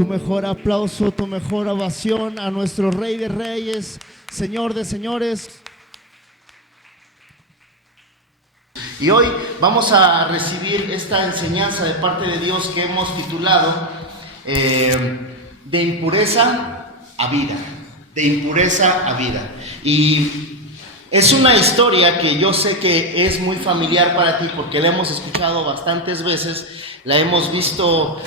tu mejor aplauso, tu mejor ovación a nuestro Rey de Reyes, Señor de Señores. Y hoy vamos a recibir esta enseñanza de parte de Dios que hemos titulado de impureza a vida, de impureza a vida. Y es una historia que yo sé que es muy familiar para ti porque la hemos escuchado bastantes veces. La hemos visto,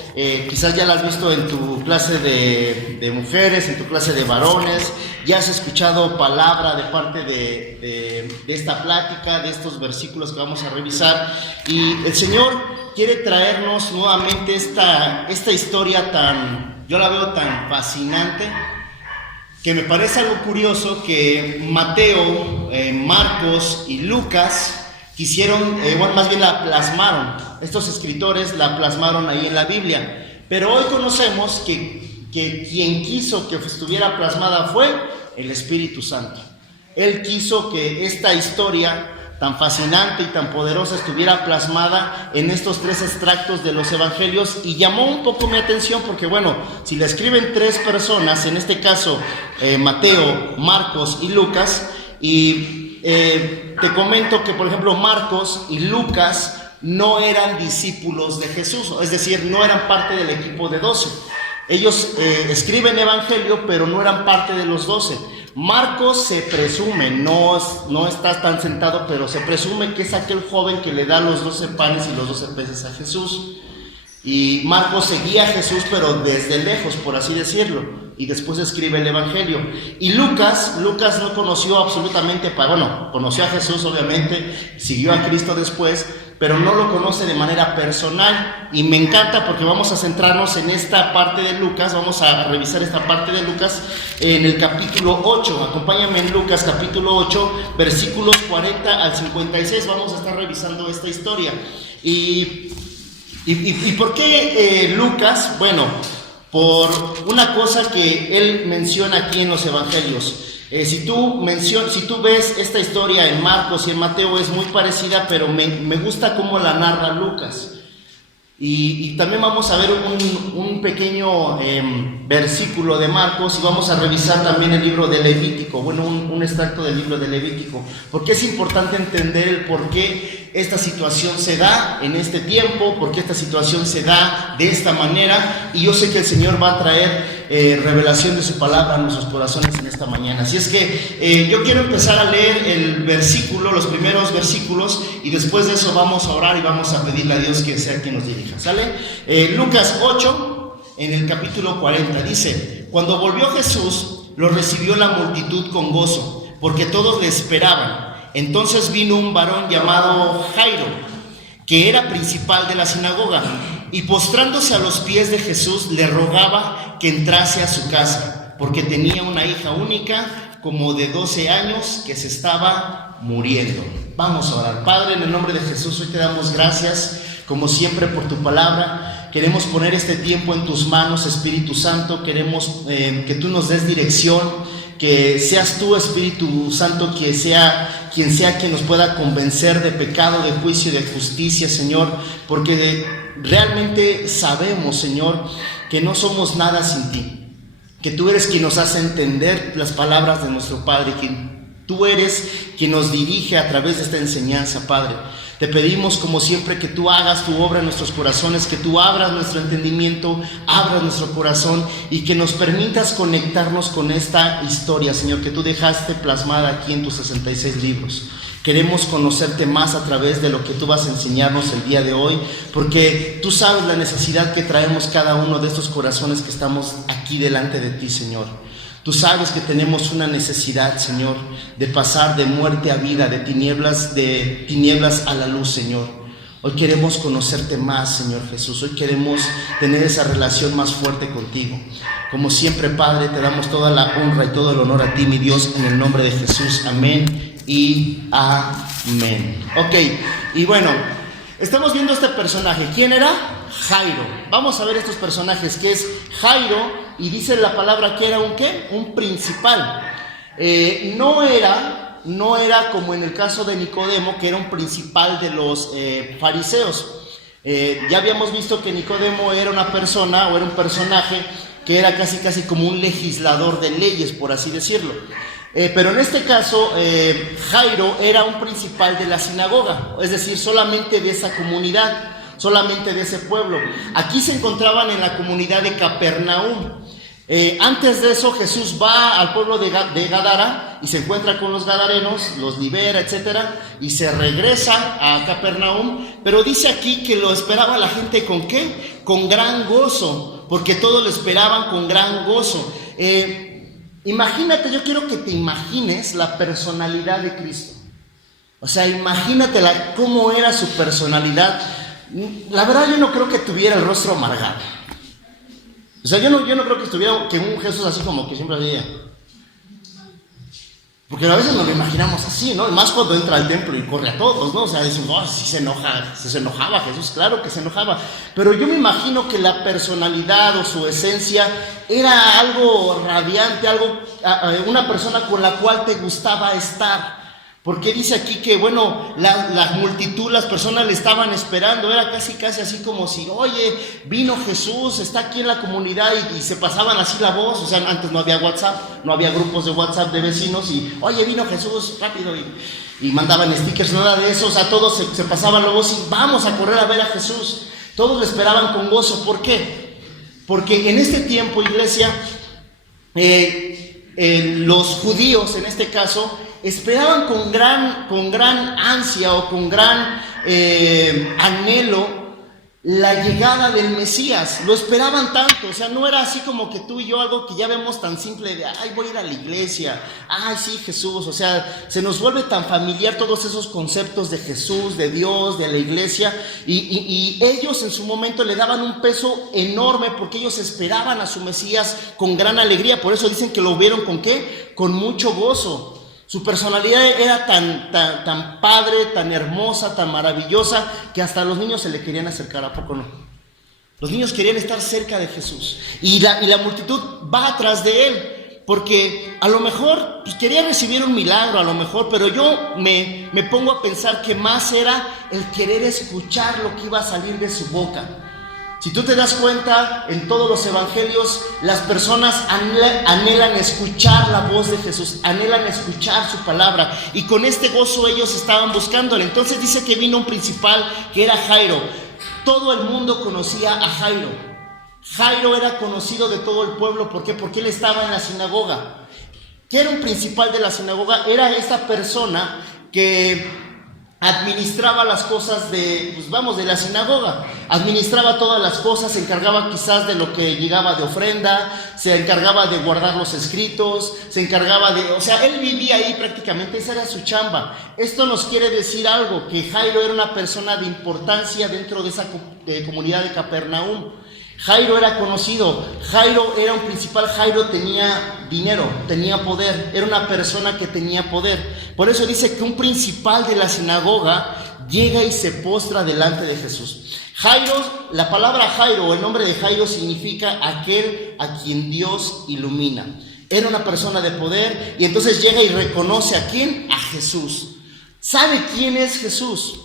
quizás ya la has visto en tu clase de mujeres, en tu clase de varones. Ya has escuchado palabra de parte de esta plática, de estos versículos que vamos a revisar. Y el Señor quiere traernos nuevamente esta historia yo la veo tan fascinante, que me parece algo curioso que Mateo, Marcos y Lucas quisieron, más bien la plasmaron. Estos escritores la plasmaron ahí en la Biblia. Pero hoy conocemos que quien quiso que estuviera plasmada fue el Espíritu Santo. Él quiso que esta historia tan fascinante y tan poderosa estuviera plasmada en estos 3 extractos de los evangelios, y llamó un poco mi atención porque, bueno, si la escriben 3 personas, en este caso Mateo, Marcos y Lucas, y te comento que, por ejemplo, Marcos y Lucas no eran discípulos de Jesús, es decir, no eran parte del equipo de 12. Ellos escriben evangelio, pero no eran parte de los 12. Marcos se presume, no está tan sentado, pero se presume que es aquel joven que le da los 12 panes y los 12 peces a Jesús. Y Marcos seguía a Jesús, pero desde lejos, por así decirlo, y después escribe el evangelio. Y Lucas no conoció absolutamente, conoció a Jesús obviamente, siguió a Cristo después, pero no lo conoce de manera personal. Y me encanta porque vamos a centrarnos en esta parte de Lucas, vamos a revisar esta parte de Lucas en el capítulo 8. Acompáñame en Lucas capítulo 8, versículos 40 al 56, vamos a estar revisando esta historia. ¿Y por qué Lucas? Bueno, por una cosa que él menciona aquí en los evangelios. Si tú ves esta historia en Marcos y en Mateo, es muy parecida, pero me gusta cómo la narra Lucas. Y también vamos a ver un pequeño versículo de Marcos, y vamos a revisar también el libro de Levítico, un extracto del libro de Levítico, porque es importante entender el por qué esta situación se da en este tiempo, por qué esta situación se da de esta manera, y yo sé que el Señor va a traer revelación de su palabra a nuestros corazones en esta mañana. Así es que yo quiero empezar a leer el versículo, los primeros versículos, y después de eso vamos a orar y vamos a pedirle a Dios que sea quien nos dirija. ¿Sale? Lucas 8, en el capítulo 40, dice: Cuando volvió Jesús, lo recibió la multitud con gozo, porque todos le esperaban. Entonces vino un varón llamado Jairo, que era principal de la sinagoga, y postrándose a los pies de Jesús, le rogaba que entrase a su casa, porque tenía una hija única, como de 12 años, que se estaba muriendo. Vamos a orar. Padre, en el nombre de Jesús, hoy te damos gracias, como siempre, por tu palabra. Queremos poner este tiempo en tus manos, Espíritu Santo. Queremos que tú nos des dirección, que seas tú, Espíritu Santo, quien sea quien nos pueda convencer de pecado, de juicio y de justicia, Señor, porque realmente sabemos, Señor, que no somos nada sin ti, que tú eres quien nos hace entender las palabras de nuestro Padre, que tú eres quien nos dirige a través de esta enseñanza, Padre. Te pedimos, como siempre, que tú hagas tu obra en nuestros corazones, que tú abras nuestro entendimiento, abras nuestro corazón, y que nos permitas conectarnos con esta historia, Señor, que tú dejaste plasmada aquí en tus 66 libros. Queremos conocerte más a través de lo que tú vas a enseñarnos el día de hoy, porque tú sabes la necesidad que traemos cada uno de estos corazones que estamos aquí delante de ti, Señor. Tú sabes que tenemos una necesidad, Señor, de pasar de muerte a vida, de tinieblas a la luz, Señor. Hoy queremos conocerte más, Señor Jesús. Hoy queremos tener esa relación más fuerte contigo. Como siempre, Padre, te damos toda la honra y todo el honor a ti, mi Dios, en el nombre de Jesús. Amén y amén. Ok, y bueno, estamos viendo este personaje. ¿Quién era? Jairo. Vamos a ver estos personajes, que es Jairo, y dice la palabra que era un ¿qué? Un principal. No era como en el caso de Nicodemo, que era un principal de los fariseos. Ya habíamos visto que Nicodemo era una persona o era un personaje que era casi como un legislador de leyes, por así decirlo. Pero en este caso, Jairo era un principal de la sinagoga, es decir, solamente de esa comunidad, solamente de ese pueblo. Aquí se encontraban en la comunidad de Capernaum. Antes de eso, Jesús va al pueblo de Gadara y se encuentra con los gadarenos, los libera, etcétera, y se regresa a Capernaum. Pero dice aquí que lo esperaba la gente ¿con qué? Con gran gozo, porque todos lo esperaban con gran gozo. Imagínate, yo quiero que te imagines la personalidad de Cristo. O sea, imagínate cómo era su personalidad. La verdad, yo no creo que tuviera el rostro amargado. O sea, yo no creo que estuviera que un Jesús así como que siempre había. Porque a veces nos lo imaginamos así, ¿no? Y más cuando entra al templo y corre a todos, ¿no? O sea, decimos, oh, sí se enojaba Jesús, claro que se enojaba. Pero yo me imagino que la personalidad o su esencia era algo radiante, una persona con la cual te gustaba estar. Porque dice aquí que, bueno, la multitud, las personas le estaban esperando, era casi así como si, oye, vino Jesús, está aquí en la comunidad, y se pasaban así la voz. O sea, antes no había WhatsApp, no había grupos de WhatsApp de vecinos, y, oye, vino Jesús, rápido, y mandaban stickers, nada de eso. O sea, todos se pasaban la voz y vamos a correr a ver a Jesús. Todos lo esperaban con gozo. ¿Por qué? Porque en este tiempo, iglesia, los judíos, en este caso, esperaban con gran ansia o con gran anhelo la llegada del Mesías. Lo esperaban tanto, o sea, no era así como que tú y yo, algo que ya vemos tan simple de, ay, voy a ir a la iglesia, ay, sí, Jesús. O sea, se nos vuelve tan familiar todos esos conceptos de Jesús, de Dios, de la iglesia, y ellos en su momento le daban un peso enorme porque ellos esperaban a su Mesías con gran alegría. Por eso dicen que lo vieron ¿con qué? Con mucho gozo. Su personalidad era tan padre, tan hermosa, tan maravillosa, que hasta a los niños se le querían acercar. ¿A poco no? Los niños querían estar cerca de Jesús. Y la multitud va atrás de él, porque a lo mejor pues, quería recibir un milagro, a lo mejor, pero yo me pongo a pensar que más era el querer escuchar lo que iba a salir de su boca. Si tú te das cuenta, en todos los evangelios, las personas anhelan escuchar la voz de Jesús, anhelan escuchar su palabra, y con este gozo ellos estaban buscándole. Entonces dice que vino un principal que era Jairo. Todo el mundo conocía a Jairo. Jairo era conocido de todo el pueblo. ¿Por qué? Porque él estaba en la sinagoga. ¿Qué era un principal de la sinagoga? Era esta persona que administraba las cosas de la sinagoga, administraba todas las cosas, se encargaba quizás de lo que llegaba de ofrenda, se encargaba de guardar los escritos, se encargaba o sea, él vivía ahí prácticamente, esa era su chamba. Esto nos quiere decir algo, que Jairo era una persona de importancia dentro de esa comunidad de Capernaum. Jairo era conocido, Jairo era un principal, Jairo tenía dinero, tenía poder, era una persona que tenía poder. Por eso dice que un principal de la sinagoga llega y se postra delante de Jesús. Jairo, la palabra Jairo o el nombre de Jairo significa aquel a quien Dios ilumina. Era una persona de poder y entonces llega y reconoce ¿a quién? A Jesús. ¿Sabe quién es Jesús?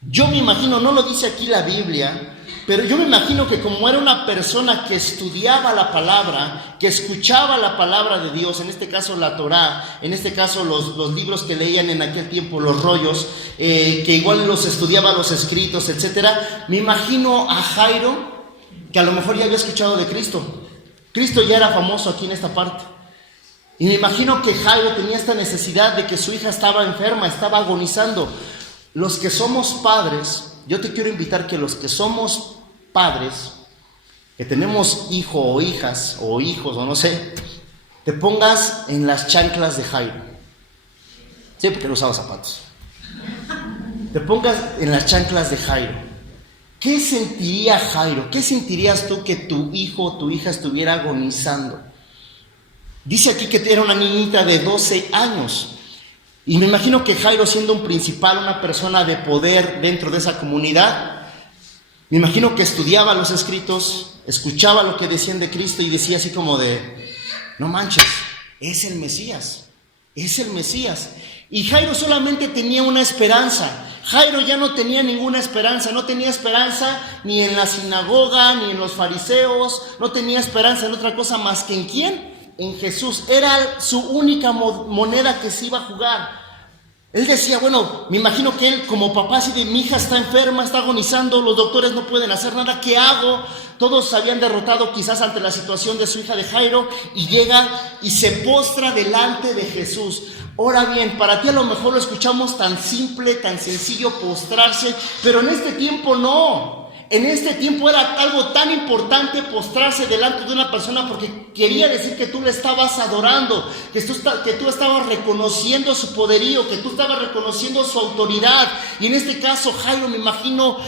Yo me imagino, no lo dice aquí la Biblia, pero yo me imagino que como era una persona que estudiaba la palabra, que escuchaba la palabra de Dios, en este caso la Torá, en este caso los libros que leían en aquel tiempo, los rollos, que igual los estudiaba, los escritos, etcétera, me imagino a Jairo, que a lo mejor ya había escuchado de Cristo. Cristo ya era famoso aquí en esta parte. Y me imagino que Jairo tenía esta necesidad de que su hija estaba enferma, estaba agonizando. Los que somos padres, yo te quiero invitar que los que somos padres, que tenemos hijo o hijas o hijos o no sé, te pongas en las chanclas de Jairo. Sí, porque no usaba zapatos. Te pongas en las chanclas de Jairo. ¿Qué sentiría Jairo? ¿Qué sentirías tú que tu hijo o tu hija estuviera agonizando? Dice aquí que era una niñita de 12 años. Y me imagino que Jairo, siendo un principal, una persona de poder dentro de esa comunidad, me imagino que estudiaba los escritos, escuchaba lo que decían de Cristo y decía así como de, no manches, es el Mesías, es el Mesías. Y Jairo solamente tenía una esperanza. Jairo ya no tenía ninguna esperanza, no tenía esperanza ni en la sinagoga, ni en los fariseos, no tenía esperanza en otra cosa más que ¿en quién? En Jesús. Era su única moneda que se iba a jugar. Él decía, bueno, me imagino que él como papá así de mi hija está enferma, está agonizando, los doctores no pueden hacer nada, ¿qué hago? Todos se habían derrotado quizás ante la situación de su hija de Jairo y llega y se postra delante de Jesús. Ahora bien, para ti a lo mejor lo escuchamos tan simple, tan sencillo postrarse, pero en este tiempo no. En este tiempo era algo tan importante postrarse delante de una persona porque quería decir que tú le estabas adorando, que tú estabas reconociendo su poderío, que tú estabas reconociendo su autoridad. Y en este caso Jairo me lo imagino,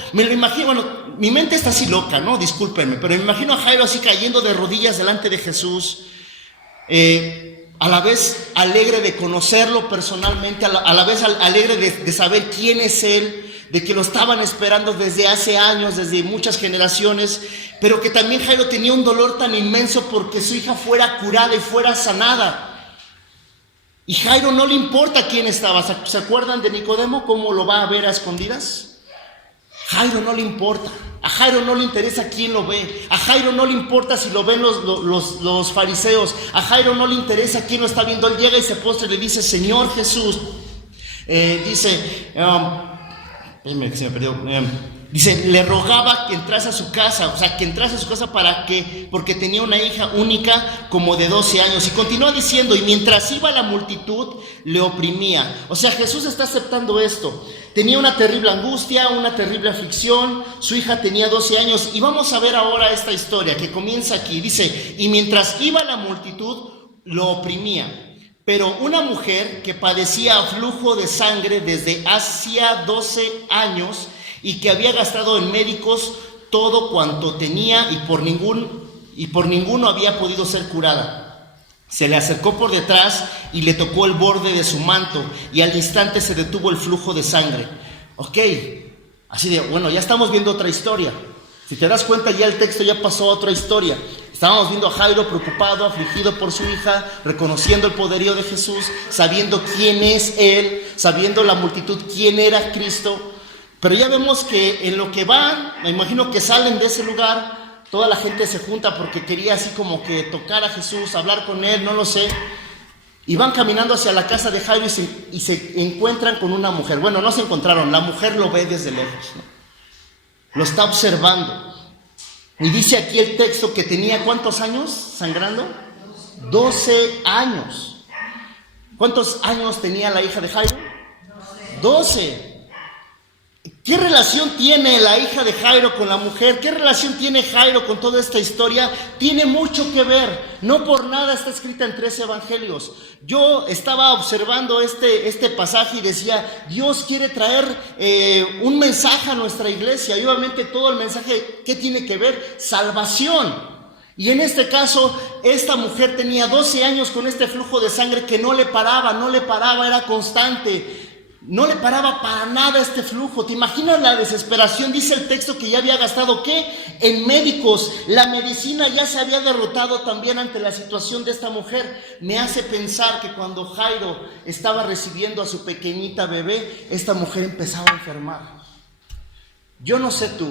bueno, mi mente está así loca, ¿no? Discúlpenme, pero me imagino a Jairo así cayendo de rodillas delante de Jesús, a la vez alegre de conocerlo personalmente, a la vez alegre de saber quién es él, de que lo estaban esperando desde hace años, desde muchas generaciones, pero que también Jairo tenía un dolor tan inmenso porque su hija fuera curada y fuera sanada. Y Jairo no le importa quién estaba. ¿Se acuerdan de Nicodemo? ¿Cómo lo va a ver a escondidas? Jairo no le importa. A Jairo no le interesa quién lo ve. A Jairo no le importa si lo ven los fariseos. A Jairo no le interesa quién lo está viendo. Él llega y se postra y le dice, Señor Jesús, dice, le rogaba que entrase a su casa, o sea, que entrase a su casa porque tenía una hija única como de 12 años. Y continúa diciendo, y mientras iba la multitud, le oprimía. O sea, Jesús está aceptando esto. Tenía una terrible angustia, una terrible aflicción, su hija tenía 12 años. Y vamos a ver ahora esta historia que comienza aquí. Dice, y mientras iba la multitud, lo oprimía. Pero una mujer que padecía flujo de sangre desde hacía 12 años y que había gastado en médicos todo cuanto tenía y por ninguno había podido ser curada, se le acercó por detrás y le tocó el borde de su manto y al instante se detuvo el flujo de sangre. Ok, así de, bueno, ya estamos viendo otra historia. Si te das cuenta, ya el texto ya pasó a otra historia. Estábamos viendo a Jairo preocupado, afligido por su hija, reconociendo el poderío de Jesús, sabiendo quién es Él, sabiendo la multitud quién era Cristo. Pero ya vemos que en lo que van, me imagino que salen de ese lugar, toda la gente se junta porque quería así como que tocar a Jesús, hablar con Él, no lo sé. Y van caminando hacia la casa de Jairo y se encuentran con una mujer. Bueno, no se encontraron, la mujer lo ve desde lejos, ¿no? Lo está observando. Y dice aquí el texto que tenía ¿cuántos años sangrando? 12 años. ¿Cuántos años tenía la hija de Jairo? 12. ¿Qué relación tiene la hija de Jairo con la mujer? ¿Qué relación tiene Jairo con toda esta historia? Tiene mucho que ver. No por nada está escrita en 3 evangelios. Yo estaba observando este pasaje y decía, Dios quiere traer un mensaje a nuestra iglesia. Y obviamente todo el mensaje, ¿qué tiene que ver? Salvación. Y en este caso, esta mujer tenía 12 años con este flujo de sangre que no le paraba, era constante. No le paraba para nada este flujo. ¿Te imaginas la desesperación? Dice el texto que ya había gastado, ¿qué? En médicos. La medicina ya se había derrotado también ante la situación de esta mujer. Me hace pensar que cuando Jairo estaba recibiendo a su pequeñita bebé, esta mujer empezaba a enfermar. Yo no sé tú,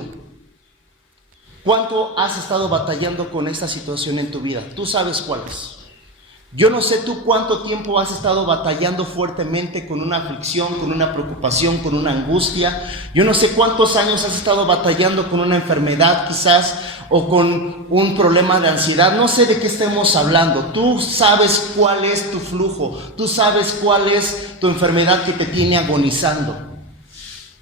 ¿cuánto has estado batallando con esta situación en tu vida? Tú sabes cuál es. Yo no sé tú cuánto tiempo has estado batallando fuertemente con una aflicción, con una preocupación, con una angustia. Yo no sé cuántos años has estado batallando con una enfermedad quizás o con un problema de ansiedad. No sé de qué estemos hablando. Tú sabes cuál es tu flujo. Tú sabes cuál es tu enfermedad que te tiene agonizando.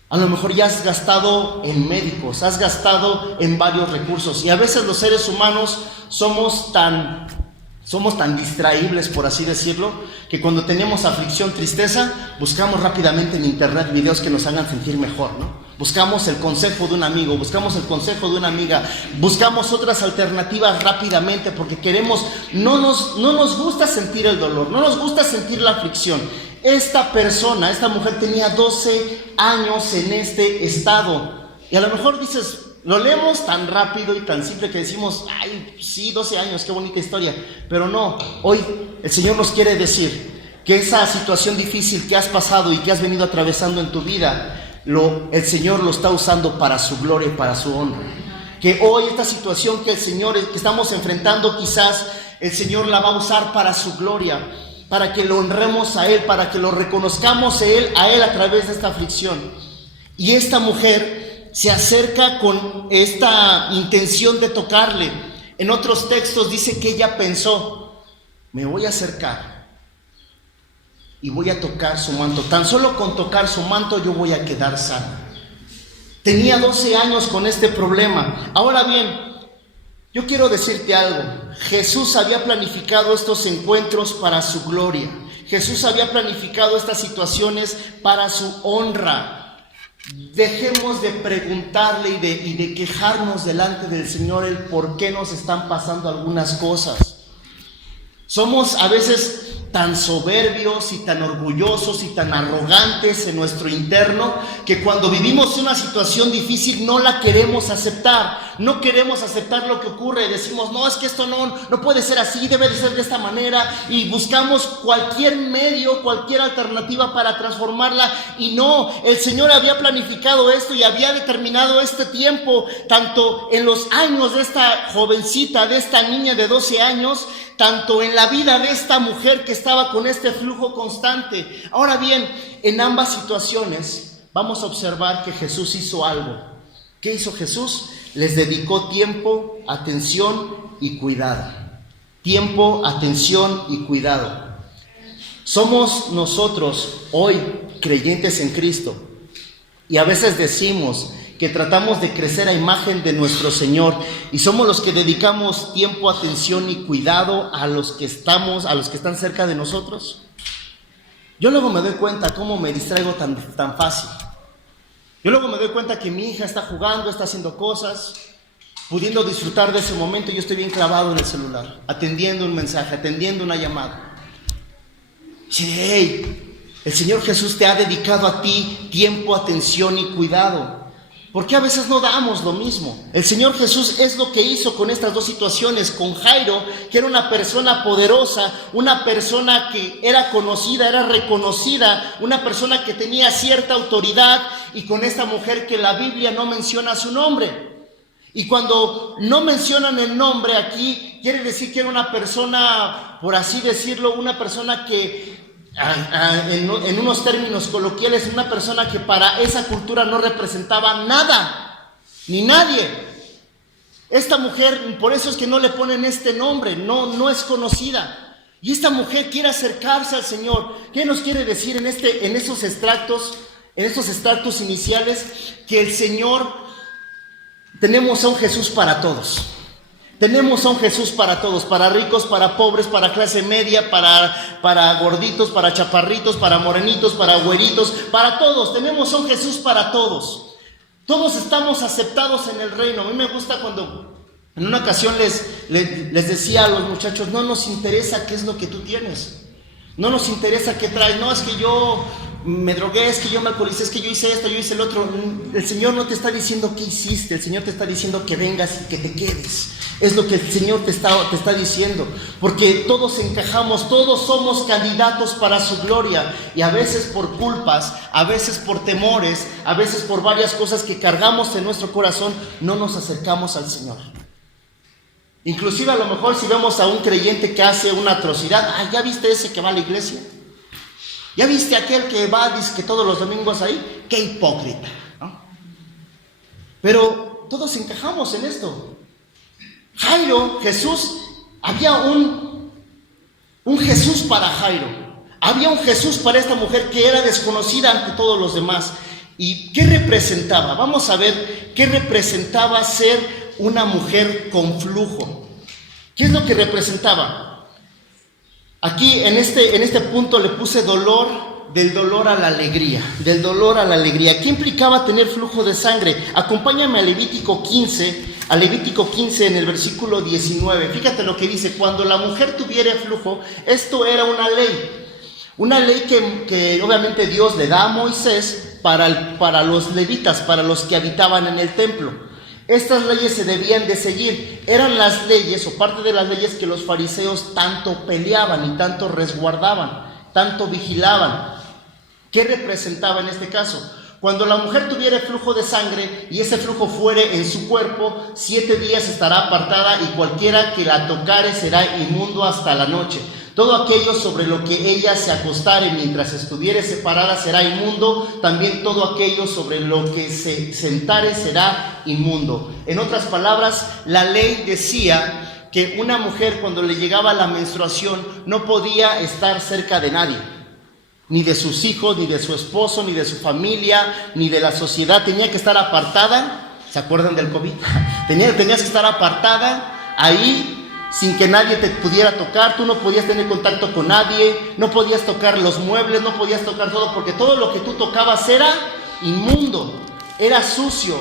A lo mejor ya has gastado en médicos, has gastado en varios recursos. Y a veces los seres humanos somos tan distraíbles, por así decirlo, que cuando tenemos aflicción, tristeza, buscamos rápidamente en internet videos que nos hagan sentir mejor, ¿no? Buscamos el consejo de un amigo, buscamos el consejo de una amiga, buscamos otras alternativas rápidamente porque no nos gusta sentir el dolor, no nos gusta sentir la aflicción. Esta mujer tenía 12 años en este estado. Y a lo mejor dices, lo leemos tan rápido y tan simple que decimos, ay, sí, 12 años, qué bonita historia. Pero no, hoy el Señor nos quiere decir que esa situación difícil que has pasado y que has venido atravesando en tu vida, el Señor lo está usando para su gloria y para su honra. Que hoy esta situación que el Señor, que estamos enfrentando, quizás el Señor la va a usar para su gloria, para que lo honremos a Él, para que lo reconozcamos a Él a través de esta aflicción. Y esta mujer se acerca con esta intención de tocarle. En otros textos dice que ella pensó: me voy a acercar y voy a tocar su manto. Tan solo con tocar su manto yo voy a quedar sana. Tenía 12 años con este problema. Ahora bien, yo quiero decirte algo. Jesús había planificado estos encuentros para su gloria. Jesús había planificado estas situaciones para su honra. Dejemos de preguntarle y de quejarnos delante del Señor el por qué nos están pasando algunas cosas. Somos a veces tan soberbios y tan orgullosos y tan arrogantes en nuestro interno que cuando vivimos una situación difícil no la queremos aceptar. No queremos aceptar lo que ocurre. Decimos: no, es que esto no puede ser así, debe de ser de esta manera, y buscamos cualquier medio, cualquier alternativa para transformarla. Y no, el Señor había planificado esto y había determinado este tiempo, tanto en los años de esta jovencita, de esta niña de 12 años, tanto en la vida de esta mujer que estaba con este flujo constante. Ahora bien, en ambas situaciones vamos a observar que Jesús hizo algo. ¿Qué hizo Jesús? Les dedicó tiempo, atención y cuidado. Tiempo, atención y cuidado. Somos nosotros hoy creyentes en Cristo y a veces decimos que tratamos de crecer a imagen de nuestro Señor y somos los que dedicamos tiempo, atención y cuidado a los que están cerca de nosotros. Yo luego me doy cuenta cómo me distraigo tan fácil. Yo luego me doy cuenta que mi hija está jugando, está haciendo cosas, pudiendo disfrutar de ese momento, y yo estoy bien clavado en el celular, atendiendo un mensaje, atendiendo una llamada. Dice: hey, el Señor Jesús te ha dedicado a ti tiempo, atención y cuidado. ¿Por qué a veces no damos lo mismo? El Señor Jesús es lo que hizo con estas dos situaciones, con Jairo, que era una persona poderosa, una persona que era conocida, era reconocida, una persona que tenía cierta autoridad, y con esta mujer que la Biblia no menciona su nombre. Y cuando no mencionan el nombre aquí, quiere decir que era una persona, por así decirlo, una persona que en unos términos coloquiales, una persona que para esa cultura no representaba nada, ni nadie. Esta mujer, por eso es que no le ponen este nombre, no es conocida. Y esta mujer quiere acercarse al Señor. ¿Qué nos quiere decir en estos extractos iniciales? Que el Señor, tenemos a un Jesús para todos. Tenemos a un Jesús para todos, para ricos, para pobres, para clase media, para gorditos, para chaparritos, para morenitos, para güeritos, para todos. Tenemos a un Jesús para todos. Todos estamos aceptados en el reino. A mí me gusta cuando en una ocasión les decía a los muchachos: no nos interesa qué es lo que tú tienes. No nos interesa qué traes. No, es que yo me drogué, es que yo me alcoholicé, es que yo hice esto, yo hice el otro. El Señor no te está diciendo qué hiciste. El Señor te está diciendo que vengas y que te quedes. Es lo que el Señor te está diciendo, porque todos encajamos, todos somos candidatos para su gloria, y a veces por culpas, a veces por temores, a veces por varias cosas que cargamos en nuestro corazón, no nos acercamos al Señor. Inclusive a lo mejor si vemos a un creyente que hace una atrocidad: ¿ya viste ese que va a la iglesia? ¿Ya viste aquel que va, dice que todos los domingos ahí? ¡Qué hipócrita! ¿No? Pero todos encajamos en esto. Jairo, Jesús, había un Jesús para Jairo. Había un Jesús para esta mujer que era desconocida ante todos los demás. ¿Y qué representaba? Vamos a ver qué representaba ser una mujer con flujo. ¿Qué es lo que representaba? Aquí en este punto le puse dolor, del dolor a la alegría, del dolor a la alegría. ¿Qué implicaba tener flujo de sangre? Acompáñame a Levítico 15 en el versículo 19. Fíjate lo que dice: cuando la mujer tuviera flujo, esto era una ley que obviamente Dios le da a Moisés para los levitas, para los que habitaban en el templo. Estas leyes se debían de seguir. Eran las leyes, o parte de las leyes, que los fariseos tanto peleaban y tanto resguardaban, tanto vigilaban. ¿Qué representaba en este caso? Cuando la mujer tuviere flujo de sangre y ese flujo fuere en su cuerpo, 7 días estará apartada y cualquiera que la tocare será inmundo hasta la noche. Todo aquello sobre lo que ella se acostare mientras estuviere separada será inmundo, también todo aquello sobre lo que se sentare será inmundo. En otras palabras, la ley decía que una mujer cuando le llegaba la menstruación no podía estar cerca de nadie, ni de sus hijos, ni de su esposo, ni de su familia, ni de la sociedad. Tenía que estar apartada. ¿Se acuerdan del COVID? Tenías que estar apartada ahí, sin que nadie te pudiera tocar. Tú no podías tener contacto con nadie, no podías tocar los muebles, no podías tocar todo, porque todo lo que tú tocabas era inmundo, era sucio,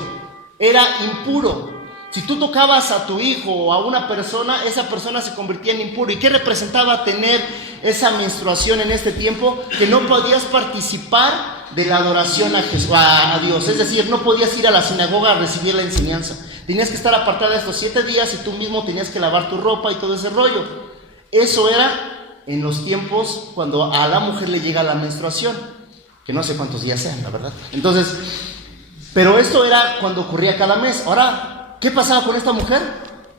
era impuro. Si tú tocabas a tu hijo o a una persona, esa persona se convertía en impuro. ¿Y qué representaba tener esa menstruación en este tiempo? Que no podías participar de la adoración a Dios. Es decir, no podías ir a la sinagoga a recibir la enseñanza. Tenías que estar apartada estos 7 días y tú mismo tenías que lavar tu ropa y todo ese rollo. Eso era en los tiempos cuando a la mujer le llega la menstruación, que no sé cuántos días sean, la verdad. Entonces, pero esto era cuando ocurría cada mes. Ahora, ¿qué pasaba con esta mujer?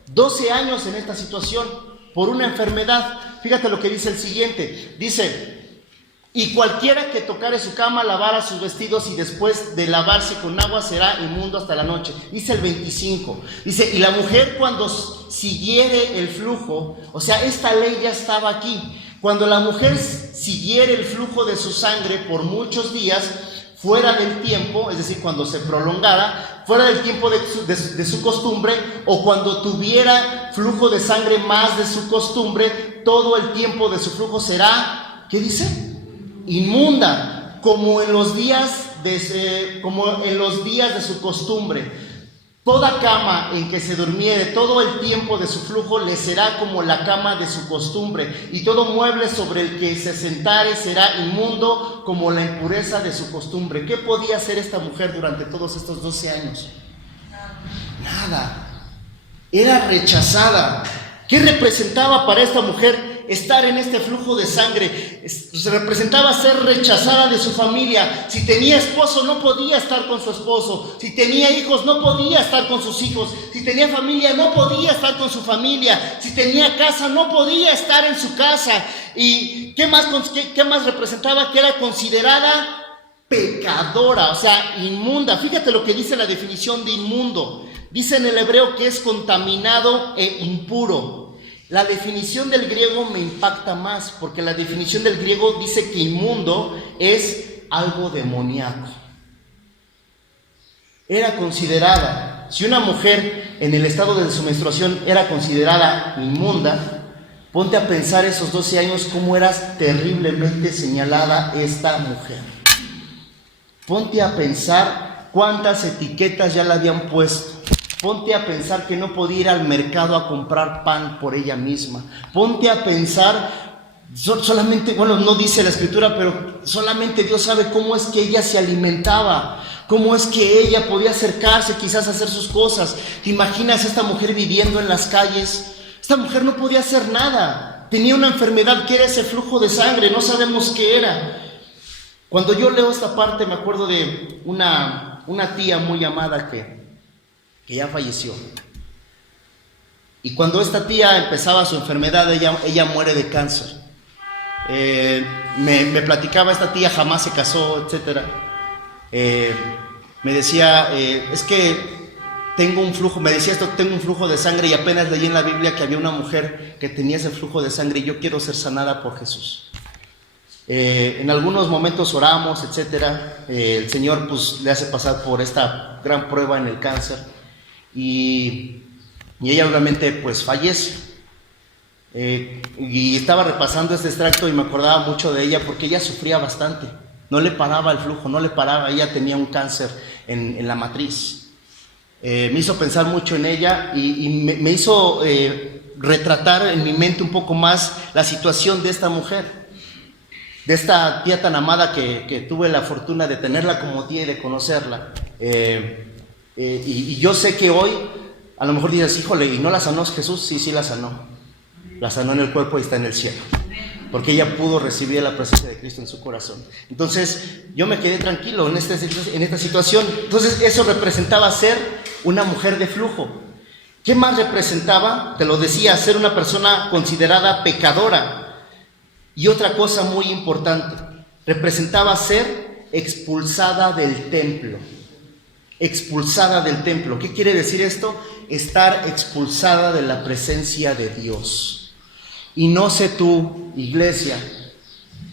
12 años en esta situación por una enfermedad. Fíjate lo que dice el siguiente. Dice: y cualquiera que tocare su cama, lavara sus vestidos y después de lavarse con agua será inmundo hasta la noche. Dice el 25. Dice: y la mujer cuando siguiere el flujo, o sea, esta ley ya estaba aquí. Cuando la mujer siguiere el flujo de su sangre por muchos días, fuera del tiempo, es decir, cuando se prolongara, fuera del tiempo de su costumbre, o cuando tuviera flujo de sangre más de su costumbre, todo el tiempo de su flujo será, ¿qué dice? Inmunda, como en los días de su costumbre. Toda cama en que se durmiere todo el tiempo de su flujo le será como la cama de su costumbre, y todo mueble sobre el que se sentare será inmundo como la impureza de su costumbre. ¿Qué podía hacer esta mujer durante todos estos 12 años? Nada. Era rechazada. ¿Qué representaba para esta mujer estar en este flujo de sangre? Se representaba ser rechazada de su familia. Si tenía esposo, no podía estar con su esposo. Si tenía hijos, no podía estar con sus hijos. Si tenía familia, no podía estar con su familia. Si tenía casa, no podía estar en su casa. ¿Y qué más representaba? Que era considerada pecadora, o sea, inmunda. Fíjate lo que dice la definición de inmundo. Dice en el hebreo que es contaminado e impuro. La definición del griego me impacta más, porque la definición del griego dice que inmundo es algo demoníaco. Era considerada, si una mujer en el estado de su menstruación era considerada inmunda, ponte a pensar esos 12 años cómo eras terriblemente señalada esta mujer. Ponte a pensar cuántas etiquetas ya le habían puesto. Ponte a pensar que no podía ir al mercado a comprar pan por ella misma. Ponte a pensar, solamente, bueno, no dice la escritura, pero solamente Dios sabe cómo es que ella se alimentaba, cómo es que ella podía acercarse quizás a hacer sus cosas. ¿Te imaginas a esta mujer viviendo en las calles? Esta mujer no podía hacer nada. Tenía una enfermedad que era ese flujo de sangre, no sabemos qué era. Cuando yo leo esta parte me acuerdo de una tía muy amada que ya falleció. Y cuando esta tía empezaba su enfermedad, ella muere de cáncer. Me platicaba esta tía, jamás se casó, etc. Me decía, es que tengo un flujo, me decía esto, tengo un flujo de sangre, y apenas leí en la Biblia que había una mujer que tenía ese flujo de sangre y yo quiero ser sanada por Jesús. En algunos momentos oramos, etc. El Señor pues le hace pasar por esta gran prueba en el cáncer. Y ella obviamente pues fallece. Y estaba repasando este extracto y me acordaba mucho de ella porque ella sufría bastante. No le paraba el flujo, no le paraba. Ella tenía un cáncer en la matriz. Me hizo pensar mucho en ella y me hizo retratar en mi mente un poco más la situación de esta mujer, de esta tía tan amada que tuve la fortuna de tenerla como tía y de conocerla. Y yo sé que hoy a lo mejor dices, híjole, ¿y no la sanó Jesús? Sí, la sanó. La sanó en el cuerpo y está en el cielo. porque ella pudo recibir la presencia de Cristo en su corazón. Entonces yo me quedé tranquilo en esta situación. Entonces eso representaba ser una mujer de flujo. ¿Qué más representaba? Te lo decía, ser una persona considerada pecadora. Y otra cosa muy importante, representaba ser expulsada del templo. Expulsada del templo. ¿Qué quiere decir esto? Estar expulsada de la presencia de Dios. Y no sé tú, iglesia,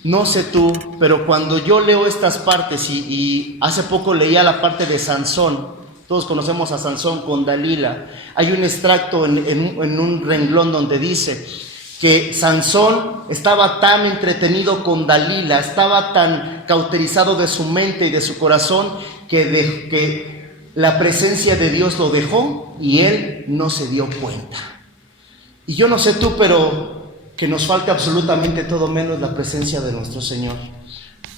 no sé tú, pero cuando yo leo estas partes y hace poco leía la parte de Sansón, todos conocemos a Sansón con Dalila, hay un extracto en un renglón donde dice que Sansón estaba tan entretenido con Dalila, estaba tan cauterizado de su mente y de su corazón que la presencia de Dios lo dejó y él no se dio cuenta. Y yo no sé tú, pero que nos falte absolutamente todo menos la presencia de nuestro Señor.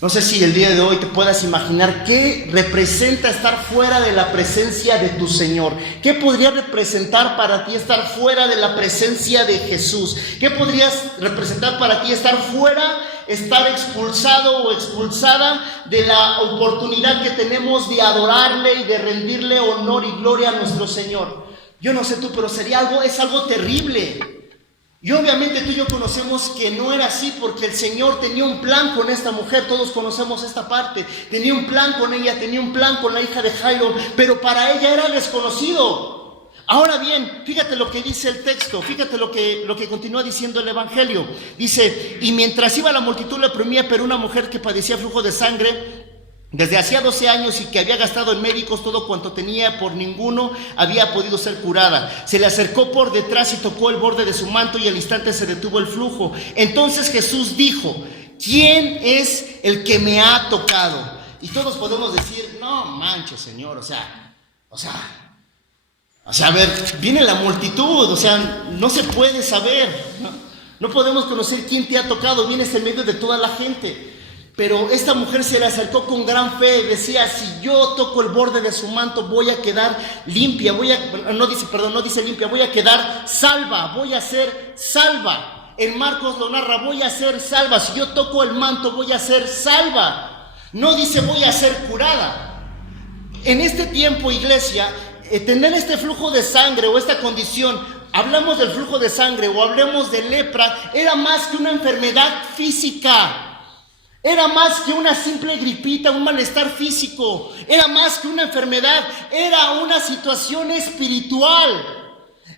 No sé si el día de hoy te puedas imaginar qué representa estar fuera de la presencia de tu Señor. ¿Qué podría representar para ti estar fuera de la presencia de Jesús? ¿Qué podrías representar para ti estar fuera, estar expulsado o expulsada de la oportunidad que tenemos de adorarle y de rendirle honor y gloria a nuestro Señor? Yo no sé tú, pero es algo terrible. Y obviamente tú y yo conocemos que no era así, porque el Señor tenía un plan con esta mujer. Todos conocemos esta parte. Tenía un plan con ella, tenía un plan con la hija de Jairo, pero para ella era desconocido. Ahora bien, fíjate lo que dice el texto, fíjate lo que continúa diciendo el Evangelio. Dice, y mientras iba la multitud le oprimía, pero una mujer que padecía flujo de sangre desde hacía 12 años y que había gastado en médicos todo cuanto tenía, por ninguno había podido ser curada. Se le acercó por detrás y tocó el borde de su manto y al instante se detuvo el flujo. Entonces Jesús dijo, ¿quién es el que me ha tocado? Y todos podemos decir, no manches, Señor, o sea, a ver, viene la multitud, o sea, no se puede saber, no podemos conocer quién te ha tocado, vienes en medio de toda la gente. Pero esta mujer se le acercó con gran fe, decía, si yo toco el borde de su manto voy a quedar limpia, voy a quedar salva, voy a ser salva. En Marcos lo narra, voy a ser salva, si yo toco el manto voy a ser salva. No dice voy a ser curada. En este tiempo, iglesia, tener este flujo de sangre o esta condición, hablamos del flujo de sangre o hablemos de lepra, era más que una enfermedad física. Era más que una simple gripita, un malestar físico. Era más que una enfermedad. Era una situación espiritual.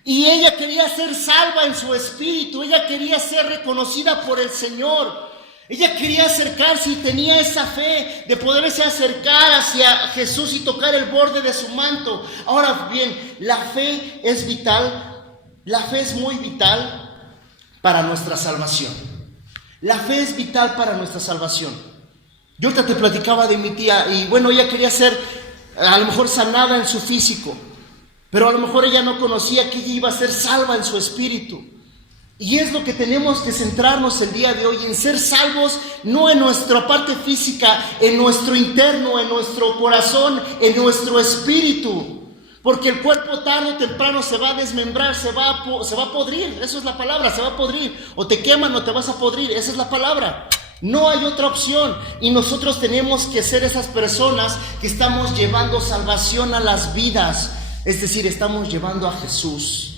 Y ella quería ser salva en su espíritu. Ella quería ser reconocida por el Señor. Ella quería acercarse y tenía esa fe de poderse acercar hacia Jesús y tocar el borde de su manto. Ahora bien, la fe es vital. La fe es muy vital para nuestra salvación. La fe es vital para nuestra salvación. Yo ahorita te platicaba de mi tía y bueno, ella quería ser a lo mejor sanada en su físico, pero a lo mejor ella no conocía que ella iba a ser salva en su espíritu. Y es lo que tenemos que centrarnos el día de hoy, en ser salvos, no en nuestra parte física, en nuestro interno, en nuestro corazón, en nuestro espíritu. Porque el cuerpo tarde o temprano se va a desmembrar, se va a podrir, eso es la palabra, se va a podrir. O te queman o te vas a podrir, esa es la palabra. No hay otra opción. Y nosotros tenemos que ser esas personas que estamos llevando salvación a las vidas. Es decir, estamos llevando a Jesús.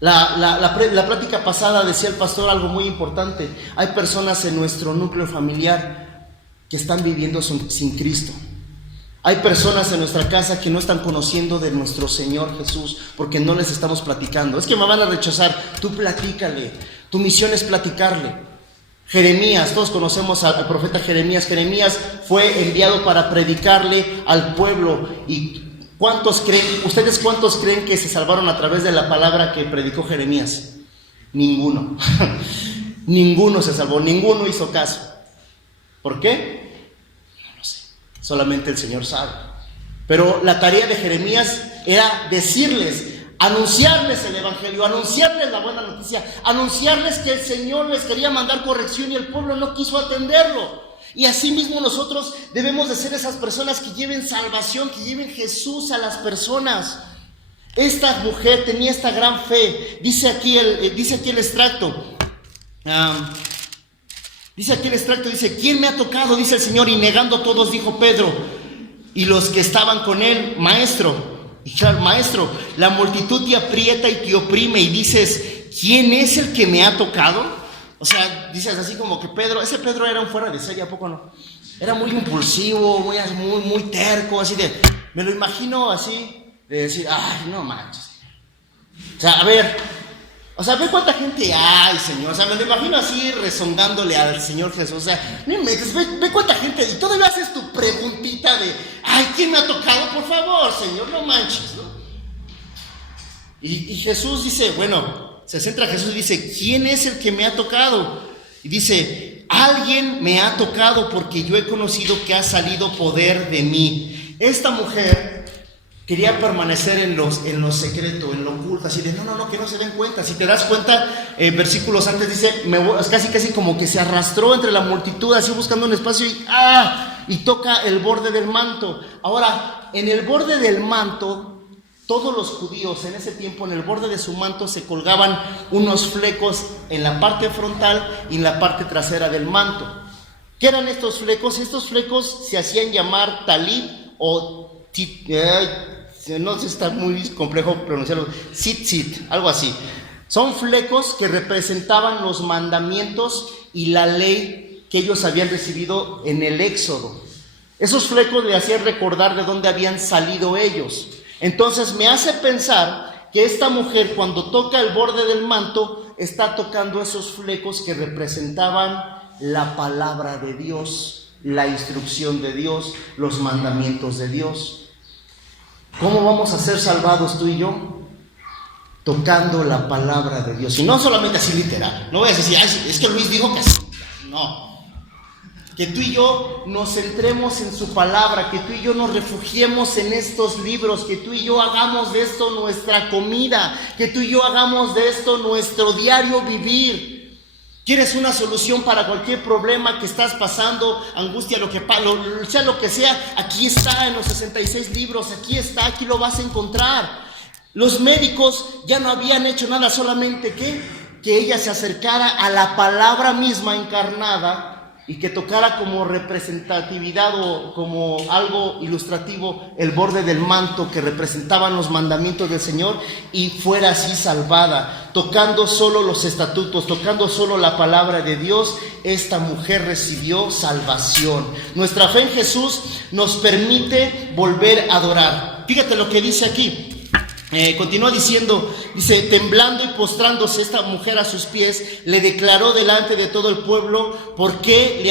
La plática pasada decía el pastor algo muy importante. Hay personas en nuestro núcleo familiar que están viviendo sin Cristo. Hay personas en nuestra casa que no están conociendo de nuestro Señor Jesús porque no les estamos platicando. Es que me van a rechazar. Tú platícale. Tu misión es platicarle. Jeremías, todos conocemos al profeta Jeremías. Jeremías fue enviado para predicarle al pueblo. ¿Y ustedes cuántos creen que se salvaron a través de la palabra que predicó Jeremías? Ninguno. Ninguno se salvó, ninguno hizo caso. ¿Por qué? Solamente el Señor sabe. Pero la tarea de Jeremías era decirles, anunciarles el evangelio, anunciarles la buena noticia, anunciarles que el Señor les quería mandar corrección y el pueblo no quiso atenderlo. Y así mismo nosotros debemos de ser esas personas que lleven salvación, que lleven Jesús a las personas. Esta mujer tenía esta gran fe. Dice aquí el extracto. Dice aquí el extracto, dice, ¿quién me ha tocado? Dice el Señor, y negando todos dijo Pedro y los que estaban con él, maestro. Y claro, maestro, la multitud te aprieta y te oprime y dices, ¿quién es el que me ha tocado? O sea, dices así como que ese Pedro era un fuera de serie, ¿a poco no? Era muy impulsivo, muy terco, así de, me lo imagino así, de decir, ay, no manches. O sea, a ver, ve cuánta gente hay, Señor. O sea, me lo imagino así rezongándole al Señor Jesús. O sea, ve cuánta gente. Y todavía haces tu preguntita de, ay, ¿quién me ha tocado? Por favor, Señor, no manches, ¿no? Y Jesús dice, bueno, se centra Jesús y dice, ¿quién es el que me ha tocado? Y dice, alguien me ha tocado porque yo he conocido que ha salido poder de mí. Esta mujer quería permanecer en lo secreto, en lo oculto, así de no, que no se den cuenta. Si te das cuenta, versículos antes dice, casi como que se arrastró entre la multitud, así buscando un espacio y toca el borde del manto. Ahora, en el borde del manto, todos los judíos en ese tiempo, en el borde de su manto se colgaban unos flecos en la parte frontal y en la parte trasera del manto. ¿Qué eran estos flecos? Estos flecos se hacían llamar talit o no sé, está muy complejo pronunciarlo, tzitzit, algo así. Son flecos que representaban los mandamientos y la ley que ellos habían recibido en el Éxodo. Esos flecos le hacían recordar de dónde habían salido ellos. Entonces me hace pensar que esta mujer, cuando toca el borde del manto, está tocando esos flecos que representaban la palabra de Dios, la instrucción de Dios, los mandamientos de Dios. ¿Cómo vamos a ser salvados tú y yo? Tocando la palabra de Dios. Y no solamente así literal. No voy a decir, es que Luis dijo que así. No. Que tú y yo nos centremos en su palabra, que tú y yo nos refugiemos en estos libros, que tú y yo hagamos de esto nuestra comida, que tú y yo hagamos de esto nuestro diario vivir. ¿Quieres una solución para cualquier problema que estás pasando, angustia, sea lo que sea? Aquí está en los 66 libros, aquí está, aquí lo vas a encontrar. Los médicos ya no habían hecho nada, solamente que ella se acercara a la palabra misma encarnada y que tocara como representatividad o como algo ilustrativo el borde del manto que representaban los mandamientos del Señor y fuera así salvada, tocando solo los estatutos, tocando solo la palabra de Dios. Esta mujer recibió salvación. Nuestra fe en Jesús nos permite volver a adorar. Fíjate lo que dice aquí. Continúa diciendo, dice, temblando y postrándose esta mujer a sus pies, le declaró delante de todo el pueblo por qué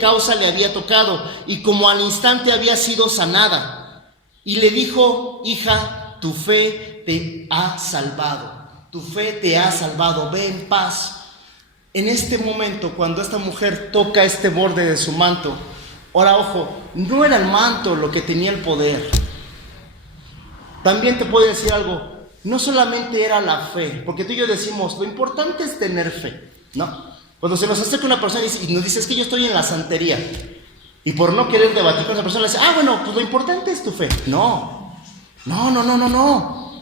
causa le había tocado, y como al instante había sido sanada. Y le dijo, hija, tu fe te ha salvado, ve en paz. En este momento, cuando esta mujer toca este borde de su manto, ahora ojo, no era el manto lo que tenía el poder. También te puedo decir algo, no solamente era la fe, porque tú y yo decimos, lo importante es tener fe, ¿no? Cuando se nos acerca una persona y nos dice, es que yo estoy en la santería, y por no querer debatir con esa persona, le dice, bueno, pues lo importante es tu fe. No,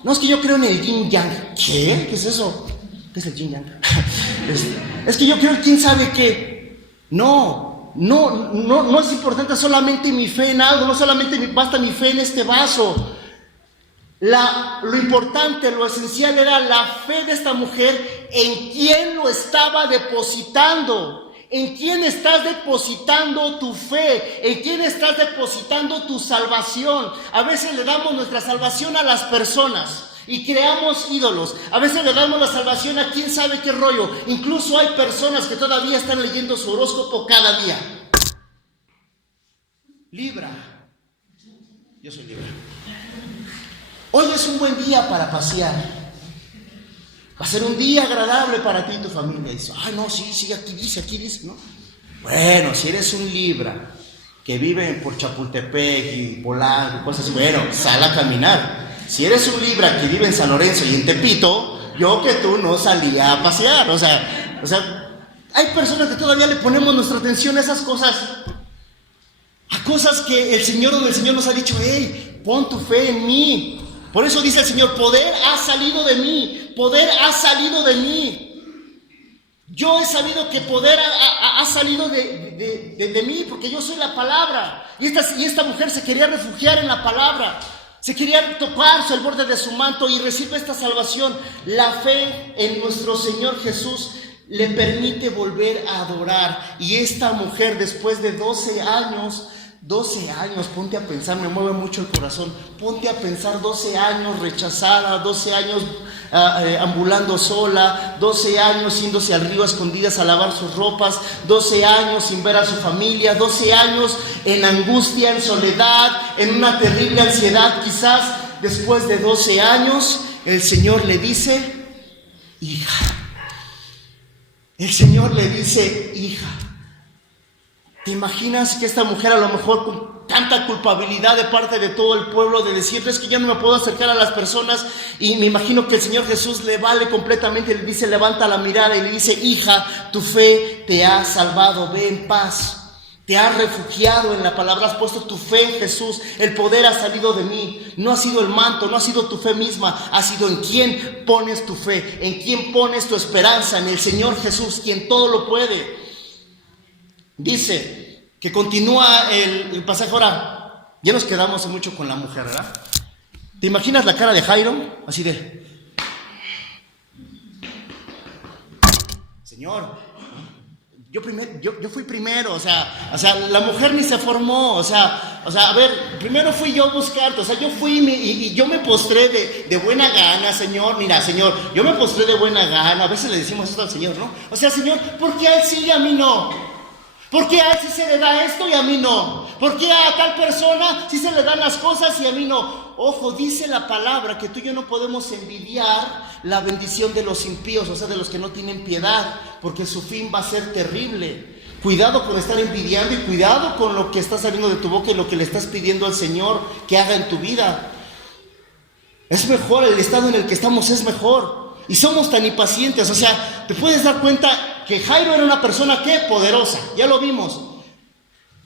es que yo creo en el yin yang. ¿Qué? ¿Qué es eso? ¿Qué es el yin yang? Es que yo creo en quién sabe qué. No es importante solamente mi fe en algo, no solamente basta mi fe en este vaso. Lo importante, lo esencial era la fe de esta mujer en quién lo estaba depositando. ¿En quién estás depositando tu fe? ¿En quién estás depositando tu salvación? A veces le damos nuestra salvación a las personas y creamos ídolos. A veces le damos la salvación a quién sabe qué rollo. Incluso hay personas que todavía están leyendo su horóscopo cada día. Libra. Yo soy Libra. Hoy es un buen día para pasear. Va a ser un día agradable para ti y tu familia. Y dice, no, sí, aquí dice, ¿no? Bueno, si eres un Libra que vive por Chapultepec y Polanco y cosas así, bueno, sal a caminar. Si eres un Libra que vive en San Lorenzo y en Tepito, yo que tú no salía a pasear. O sea, hay personas que todavía le ponemos nuestra atención a esas cosas, a cosas que el Señor nos ha dicho, hey, pon tu fe en mí. Por eso dice el Señor, poder ha salido de mí. Yo he sabido que poder ha salido de mí, porque yo soy la palabra. Y esta mujer se quería refugiar en la palabra. Se quería tocarse al borde de su manto y recibe esta salvación. La fe en nuestro Señor Jesús le permite volver a adorar. Y esta mujer, después de 12 años, ponte a pensar, me mueve mucho el corazón. Ponte a pensar, 12 años rechazada, 12 años ambulando sola, 12 años yéndose al río a escondidas a lavar sus ropas, 12 años sin ver a su familia, 12 años en angustia, en soledad, en una terrible ansiedad. Quizás después de 12 años el Señor le dice, hija. El Señor le dice, hija. ¿Te imaginas que esta mujer, a lo mejor con tanta culpabilidad de parte de todo el pueblo, de decirles que yo no me puedo acercar a las personas? Y me imagino que el Señor Jesús le vale completamente y le dice, levanta la mirada y le dice, hija, tu fe te ha salvado, ve en paz. Te has refugiado en la palabra, has puesto tu fe en Jesús. El poder ha salido de mí. No ha sido el manto, no ha sido tu fe misma. Ha sido en quién pones tu fe, en quién pones tu esperanza, en el Señor Jesús, quien todo lo puede. Dice que continúa el pasaje. Ahora, ya nos quedamos mucho con la mujer, ¿verdad? ¿Te imaginas la cara de Jairo? Así de, Señor, yo fui primero, o sea, la mujer ni se formó, o sea, a ver, primero fui yo a buscarte, o sea, yo fui y yo me postré de buena gana, Señor. Mira, Señor, yo me postré de buena gana. A veces le decimos esto al Señor, ¿no? O sea, Señor, ¿por qué a él sí y a mí no? ¿Por qué a él sí se le da esto y a mí no? ¿Por qué a tal persona sí se le dan las cosas y a mí no? Ojo, dice la palabra que tú y yo no podemos envidiar la bendición de los impíos, o sea, de los que no tienen piedad, porque su fin va a ser terrible. Cuidado con estar envidiando y cuidado con lo que está saliendo de tu boca y lo que le estás pidiendo al Señor que haga en tu vida. Es mejor, el estado en el que estamos es mejor. Y somos tan impacientes, o sea, te puedes dar cuenta que Jairo era una persona, ¿qué? Poderosa, ya lo vimos.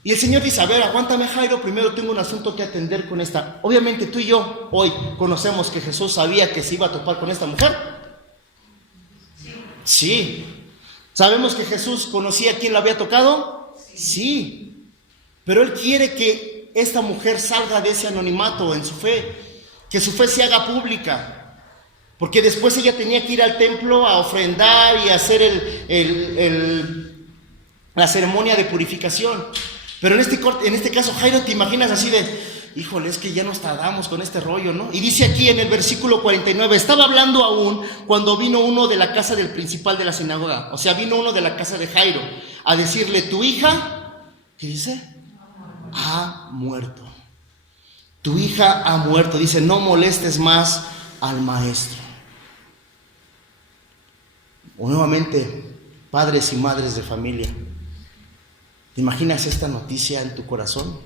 Y el Señor dice, a ver, aguántame, Jairo, primero tengo un asunto que atender con esta. Obviamente tú y yo hoy conocemos que Jesús sabía que se iba a topar con esta mujer. Sí. ¿Sabemos que Jesús conocía a quién la había tocado? Sí. Pero Él quiere que esta mujer salga de ese anonimato en su fe, que su fe se haga pública. Porque después ella tenía que ir al templo a ofrendar y a hacer la ceremonia de purificación. Pero en este caso, Jairo, te imaginas así de, híjole, es que ya nos tardamos con este rollo, ¿no? Y dice aquí en el versículo 49, estaba hablando aún cuando vino uno de la casa del principal de la sinagoga. O sea, vino uno de la casa de Jairo a decirle, tu hija, ¿qué dice? Ha muerto. Tu hija ha muerto. Dice, no molestes más al maestro. O nuevamente, padres y madres de familia, ¿te imaginas esta noticia en tu corazón?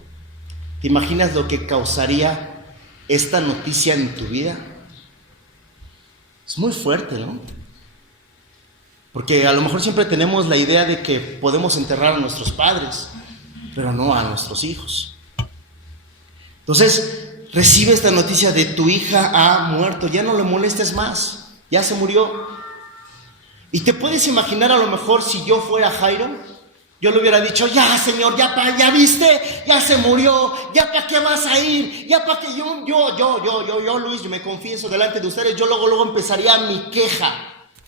¿Te imaginas lo que causaría esta noticia en tu vida? Es muy fuerte, ¿no? Porque a lo mejor siempre tenemos la idea de que podemos enterrar a nuestros padres, pero no a nuestros hijos. Entonces, recibe esta noticia de tu hija ha muerto, ya no le molestes más, ya se murió. Y te puedes imaginar, a lo mejor si yo fuera Jairo, yo le hubiera dicho, ya Señor, ya viste, ya se murió, ya para qué vas a ir, ya para que yo Luis, yo me confieso delante de ustedes, yo luego empezaría mi queja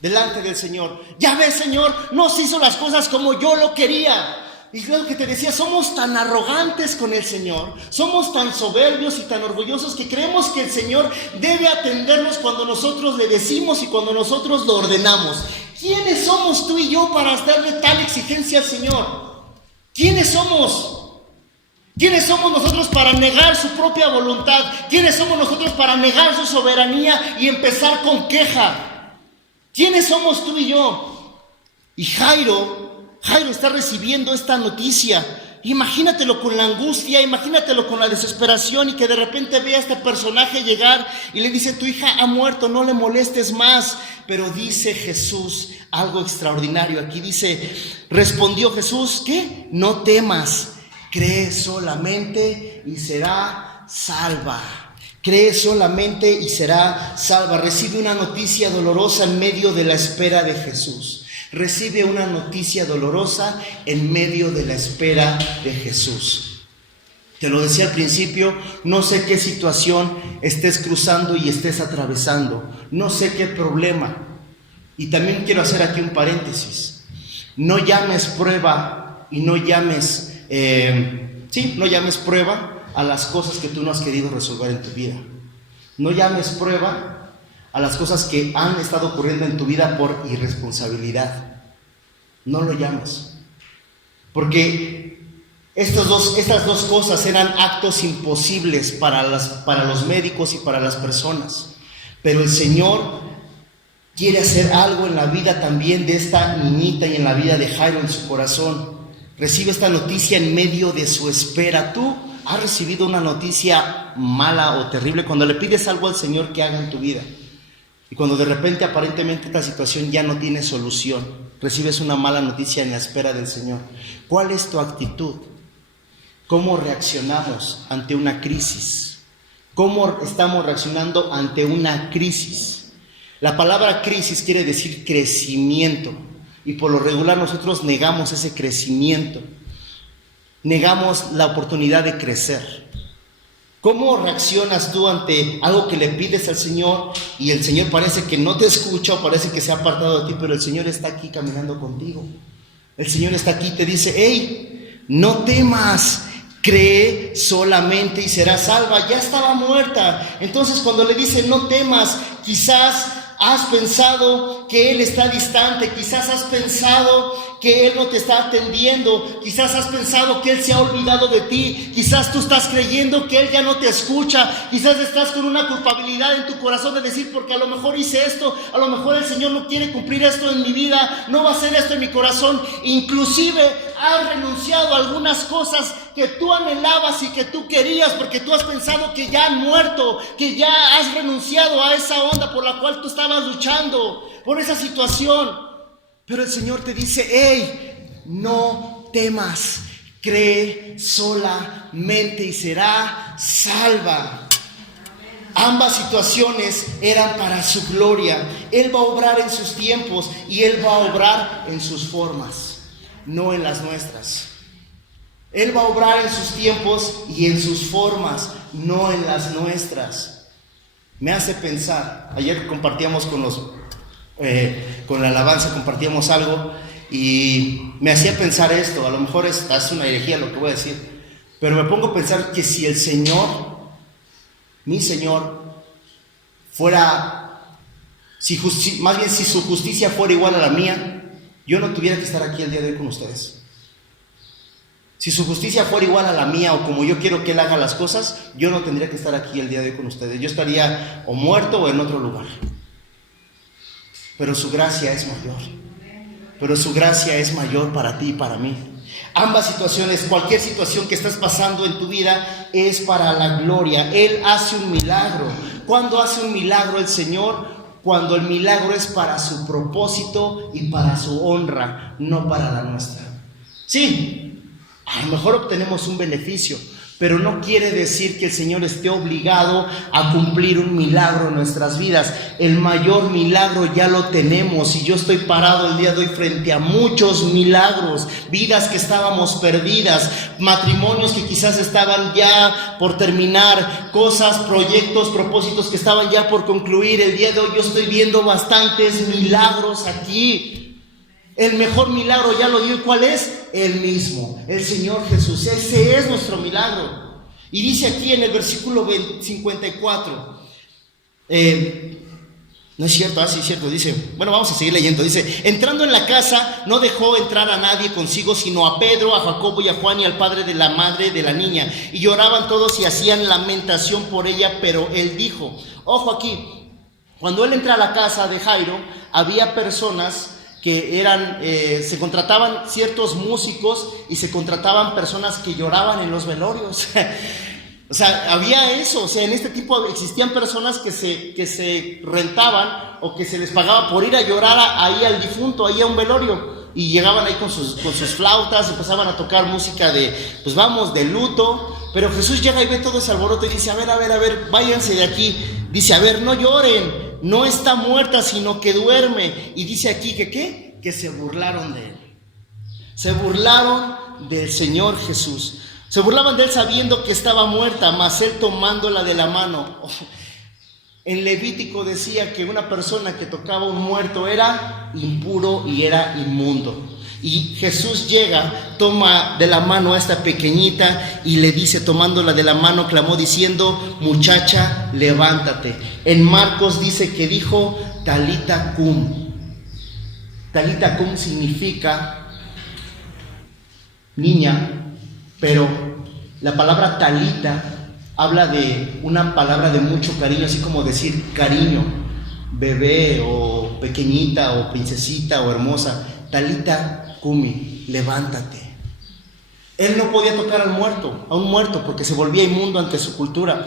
delante del Señor. Ya ves, Señor, no se hizo las cosas como yo lo quería. Y lo que te decía, somos tan arrogantes con el Señor, somos tan soberbios y tan orgullosos que creemos que el Señor debe atendernos cuando nosotros le decimos y cuando nosotros lo ordenamos. ¿Quiénes somos tú y yo para darle tal exigencia al Señor? ¿Quiénes somos? ¿Quiénes somos nosotros para negar su propia voluntad? ¿Quiénes somos nosotros para negar su soberanía y empezar con queja? ¿Quiénes somos tú y yo? Y Jairo está recibiendo esta noticia. Imagínatelo con la angustia, imagínatelo con la desesperación y que de repente vea a este personaje llegar y le dice, tu hija ha muerto, no le molestes más. Pero dice Jesús algo extraordinario. Aquí dice, respondió Jesús, ¿qué? No temas, cree solamente y será salva. Cree solamente y será salva. Recibe una noticia dolorosa en medio de la espera de Jesús. recibe una noticia dolorosa en medio de la espera de Jesús. Te lo decía al principio, no sé qué situación estés cruzando y estés atravesando, no sé qué problema. Y también quiero hacer aquí un paréntesis. No llames prueba y no llames prueba a las cosas que tú no has querido resolver en tu vida. No llames prueba a las cosas que han estado ocurriendo en tu vida por irresponsabilidad. No lo llames. Porque estas dos cosas eran actos imposibles para los médicos y para las personas. Pero el Señor quiere hacer algo en la vida también de esta niñita y en la vida de Jairo en su corazón. Recibe esta noticia en medio de su espera. Tú has recibido una noticia mala o terrible cuando le pides algo al Señor que haga en tu vida. Y cuando de repente aparentemente esta situación ya no tiene solución, recibes una mala noticia en la espera del Señor. ¿Cuál es tu actitud? ¿Cómo reaccionamos ante una crisis? ¿Cómo estamos reaccionando ante una crisis? La palabra crisis quiere decir crecimiento, y por lo regular nosotros negamos ese crecimiento, negamos la oportunidad de crecer. ¿Cómo reaccionas tú ante algo que le pides al Señor y el Señor parece que no te escucha o parece que se ha apartado de ti, pero el Señor está aquí caminando contigo? El Señor está aquí y te dice: hey, no temas, cree solamente y serás salva. Ya estaba muerta. Entonces cuando le dice no temas, quizás has pensado que Él está distante, quizás has pensado que Él no te está atendiendo, quizás has pensado que Él se ha olvidado de ti, quizás tú estás creyendo que Él ya no te escucha, quizás estás con una culpabilidad en tu corazón de decir: porque a lo mejor hice esto, a lo mejor el Señor no quiere cumplir esto en mi vida, no va a hacer esto en mi corazón. Inclusive has renunciado a algunas cosas que tú anhelabas y que tú querías, porque tú has pensado que ya han muerto, que ya has renunciado a esa onda por la cual tú estabas luchando, por esa situación. Pero el Señor te dice: hey, no temas, cree solamente y será salva. Ambas situaciones eran para su gloria. Él va a obrar en sus tiempos y Él va a obrar en sus formas, no en las nuestras. Él va a obrar en sus tiempos y en sus formas, no en las nuestras. Me hace pensar, ayer compartíamos con la alabanza, compartíamos algo y me hacía pensar esto. A lo mejor es una herejía lo que voy a decir, pero me pongo a pensar que si el Señor, mi Señor, si su justicia fuera igual a la mía, yo no tuviera que estar aquí el día de hoy con ustedes. Si su justicia fuera igual a la mía o como yo quiero que Él haga las cosas, yo no tendría que estar aquí el día de hoy con ustedes. Yo estaría o muerto o en otro lugar. Pero su gracia es mayor. Pero su gracia es mayor para ti y para mí. Ambas situaciones, cualquier situación que estás pasando en tu vida es para la gloria. Él hace un milagro. ¿Cuándo hace un milagro el Señor? Cuando el milagro es para su propósito y para su honra, no para la nuestra. Sí, a lo mejor obtenemos un beneficio, pero no quiere decir que el Señor esté obligado a cumplir un milagro en nuestras vidas. El mayor milagro ya lo tenemos, y yo estoy parado el día de hoy frente a muchos milagros, vidas que estábamos perdidas, matrimonios que quizás estaban ya por terminar, cosas, proyectos, propósitos que estaban ya por concluir. El día de hoy yo estoy viendo bastantes milagros aquí. El mejor milagro ya lo dio. ¿Cuál es? El mismo, el Señor Jesús. Ese es nuestro milagro. Y dice aquí en el versículo 54, no es cierto, sí es cierto, dice, bueno, vamos a seguir leyendo. Dice: entrando en la casa, no dejó entrar a nadie consigo, sino a Pedro, a Jacobo y a Juan y al padre de la madre de la niña. Y lloraban todos y hacían lamentación por ella. Pero él dijo, ojo aquí, cuando él entra a la casa de Jairo, había personas que se contrataban ciertos músicos y se contrataban personas que lloraban en los velorios. O sea, había eso. O sea, en este tipo existían personas que se rentaban o que se les pagaba por ir a llorar ahí al difunto, ahí a un velorio, y llegaban ahí con sus flautas, empezaban a tocar música de luto. Pero Jesús llega y ve todo ese alboroto y dice: a ver, váyanse de aquí. Dice: a ver, no lloren, no está muerta, sino que duerme. Y dice aquí que ¿qué? que se burlaron de él. Se burlaron del Señor Jesús. Se burlaban de él sabiendo que estaba muerta, mas él tomándola de la mano. En Levítico decía que una persona que tocaba un muerto era impuro y era inmundo. Y Jesús llega, toma de la mano a esta pequeñita y le dice, tomándola de la mano, clamó diciendo, muchacha, levántate. En Marcos dice que dijo, Talita cum. Talita cum significa niña, pero la palabra talita habla de una palabra de mucho cariño, así como decir cariño, bebé o pequeñita o princesita o hermosa. Talita cumi, levántate. Él no podía tocar a un muerto, porque se volvía inmundo ante su cultura,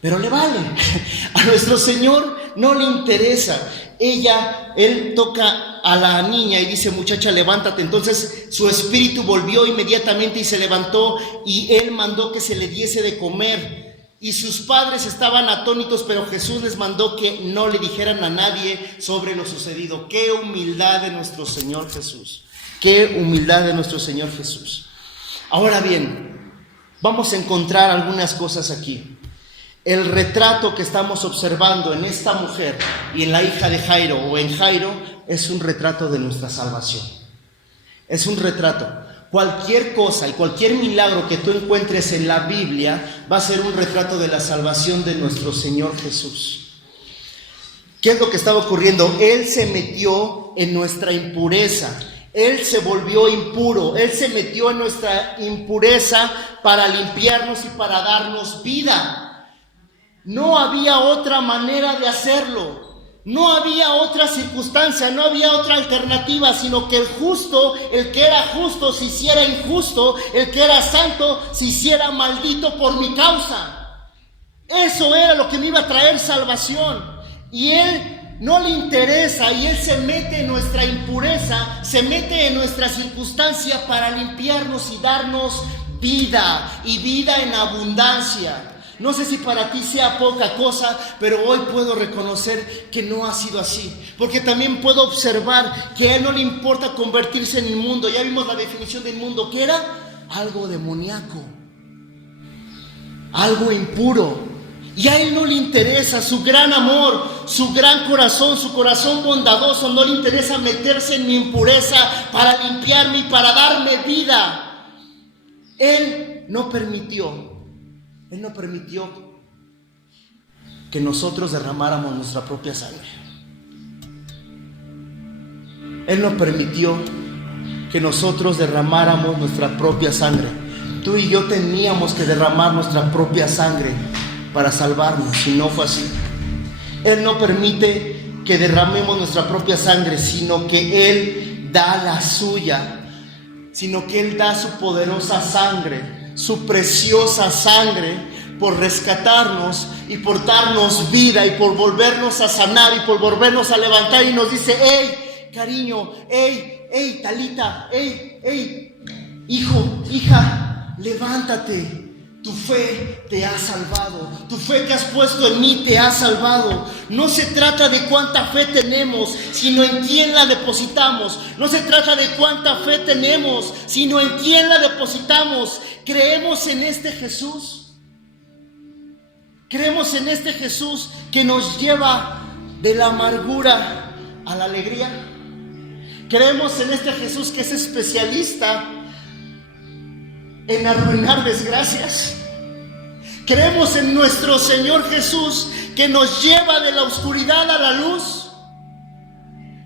pero le vale. A nuestro Señor no le interesa. Él toca a la niña y dice, muchacha, levántate. Entonces su espíritu volvió inmediatamente y se levantó, y él mandó que se le diese de comer. Y sus padres estaban atónitos, pero Jesús les mandó que no le dijeran a nadie sobre lo sucedido. ¡Qué humildad de nuestro Señor Jesús! ¡Qué humildad de nuestro Señor Jesús! Ahora bien, vamos a encontrar algunas cosas aquí. El retrato que estamos observando en esta mujer y en la hija de Jairo o en Jairo es un retrato de nuestra salvación. Es un retrato. Cualquier cosa y cualquier milagro que tú encuentres en la Biblia va a ser un retrato de la salvación de nuestro Señor Jesús. ¿Qué es lo que estaba ocurriendo? Él se metió en nuestra impureza. Él se volvió impuro. Él se metió en nuestra impureza para limpiarnos y para darnos vida. No había otra manera de hacerlo. No había otra circunstancia, no había otra alternativa, sino que el justo, el que era justo, se hiciera injusto, el que era santo, se hiciera maldito por mi causa. Eso era lo que me iba a traer salvación. Y Él no le interesa, y Él se mete en nuestra impureza, se mete en nuestra circunstancia para limpiarnos y darnos vida, y vida en abundancia. No sé si para ti sea poca cosa, pero hoy puedo reconocer que no ha sido así. Porque también puedo observar que a Él no le importa convertirse en inmundo. Ya vimos la definición de inmundo, que era algo demoníaco, algo impuro. Y a Él no le interesa su gran amor, su gran corazón, su corazón bondadoso. No le interesa meterse en mi impureza para limpiarme y para darme vida. Él no permitió que nosotros derramáramos nuestra propia sangre. Él no permitió que nosotros derramáramos nuestra propia sangre. Tú y yo teníamos que derramar nuestra propia sangre para salvarnos, si no fue así. Él no permite que derramemos nuestra propia sangre, sino que Él da la suya, sino que Él da su poderosa sangre, su preciosa sangre, por rescatarnos y por darnos vida y por volvernos a sanar y por volvernos a levantar. Y nos dice, hey, cariño, hey, Talita, hey, hijo, hija, levántate. Tu fe te ha salvado. Tu fe que has puesto en mí te ha salvado. No se trata de cuánta fe tenemos, sino en quién la depositamos. No se trata de cuánta fe tenemos, sino en quién la depositamos. ¿Creemos en este Jesús? ¿Creemos en este Jesús que nos lleva de la amargura a la alegría? ¿Creemos en este Jesús que es especialista en arruinar desgracias? ¿Creemos en nuestro Señor Jesús que nos lleva de la oscuridad a la luz?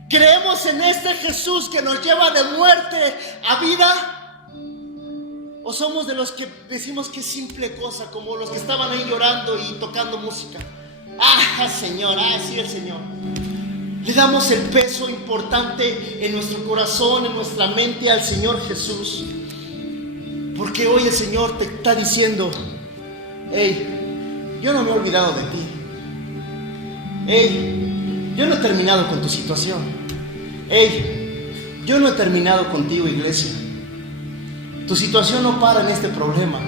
¿Creemos en este Jesús que nos lleva de muerte a vida? ¿O somos de los que decimos que es simple cosa, como los que estaban ahí llorando y tocando música? Señor, sí, el Señor. Le damos el peso importante en nuestro corazón, en nuestra mente al Señor Jesús. Porque hoy el Señor te está diciendo, hey, yo no me he olvidado de ti. Hey, yo no he terminado con tu situación. Hey, yo no he terminado contigo, iglesia. Tu situación no para en este problema.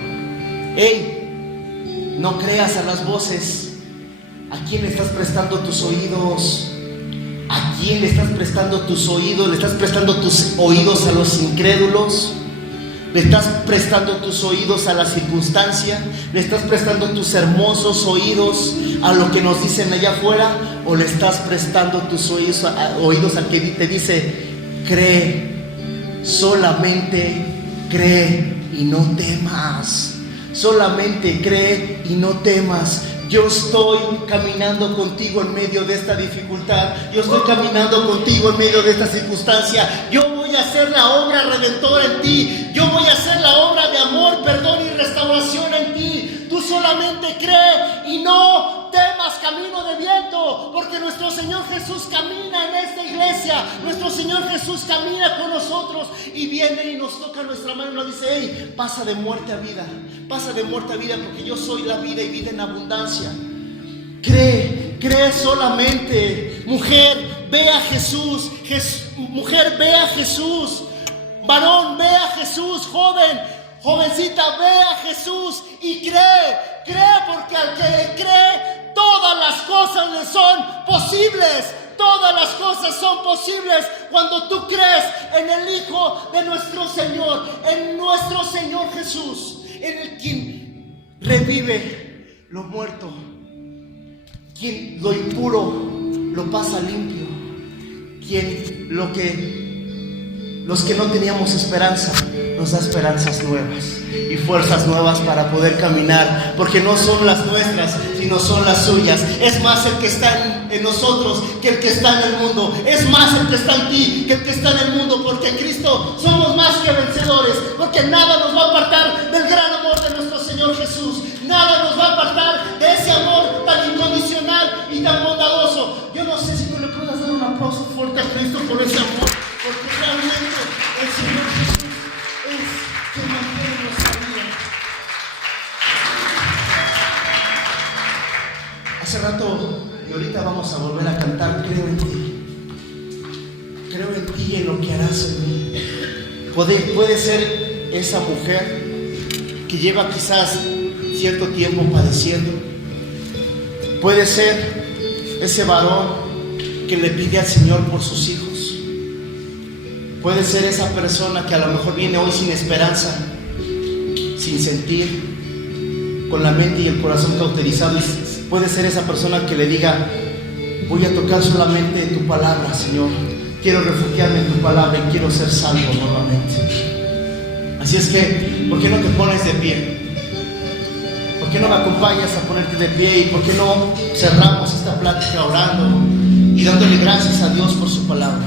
Hey, no creas a las voces. ¿A quién estás prestando tus oídos? ¿A ¿A quién le estás prestando tus oídos? ¿Le estás prestando tus oídos a los incrédulos? ¿Le estás prestando tus oídos a la circunstancia? ¿Le estás prestando tus hermosos oídos a lo que nos dicen allá afuera? ¿O le estás prestando tus oídos al que te dice, cree, solamente cree y no temas? Solamente cree y no temas. Yo estoy caminando contigo en medio de esta dificultad. Yo estoy caminando contigo en medio de esta circunstancia. Yo voy a hacer la obra redentora en ti. Yo voy a hacer la obra de amor, perdón y restauración en ti. Tú solamente cree y no temas, camino de viento, porque nuestro Señor Jesús camina en esta iglesia. Nuestro Señor Jesús camina con nosotros y viene y nos toca nuestra mano y nos dice, hey, pasa de muerte a vida. Pasa de muerte a vida, porque yo soy la vida y vida en abundancia. Cree solamente. Mujer, ve a Jesús. Mujer, ve a Jesús. Varón, ve a Jesús. Jovencita, ve a Jesús y cree, porque al que cree, todas las cosas le son posibles. Todas las cosas son posibles cuando tú crees en el Hijo de nuestro Señor, en nuestro Señor Jesús, en el quien revive lo muerto, quien lo impuro lo pasa limpio, quien los que no teníamos esperanza nos da esperanzas nuevas y fuerzas nuevas para poder caminar, porque no son las nuestras, sino son las suyas. Es más el que está en nosotros que el que está en el mundo. Es más el que está en ti que el que está en el mundo, porque en Cristo somos más que vencedores, porque nada nos va a apartar del gran amor de nuestro Señor Jesús. Nada nos va a apartar de ese amor tan incondicional y tan bondadoso. Yo no sé si tú le puedas dar un aplauso fuerte a Cristo por ese amor, porque realmente el Señor Jesús es quien mantiene nuestra vida. Hace rato y ahorita vamos a volver a cantar, creo en ti. Creo en ti y en lo que harás en mí. Puede ser esa mujer que lleva quizás cierto tiempo padeciendo. Puede ser ese varón que le pide al Señor por sus hijos. Puede ser esa persona que a lo mejor viene hoy sin esperanza, sin sentir, con la mente y el corazón cauterizado. Puede ser esa persona que le diga, voy a tocar solamente tu palabra, Señor. Quiero refugiarme en tu palabra y quiero ser salvo nuevamente. Así es que, ¿por qué no te pones de pie? ¿Por qué no me acompañas a ponerte de pie? ¿Y por qué no cerramos esta plática orando y dándole gracias a Dios por su palabra?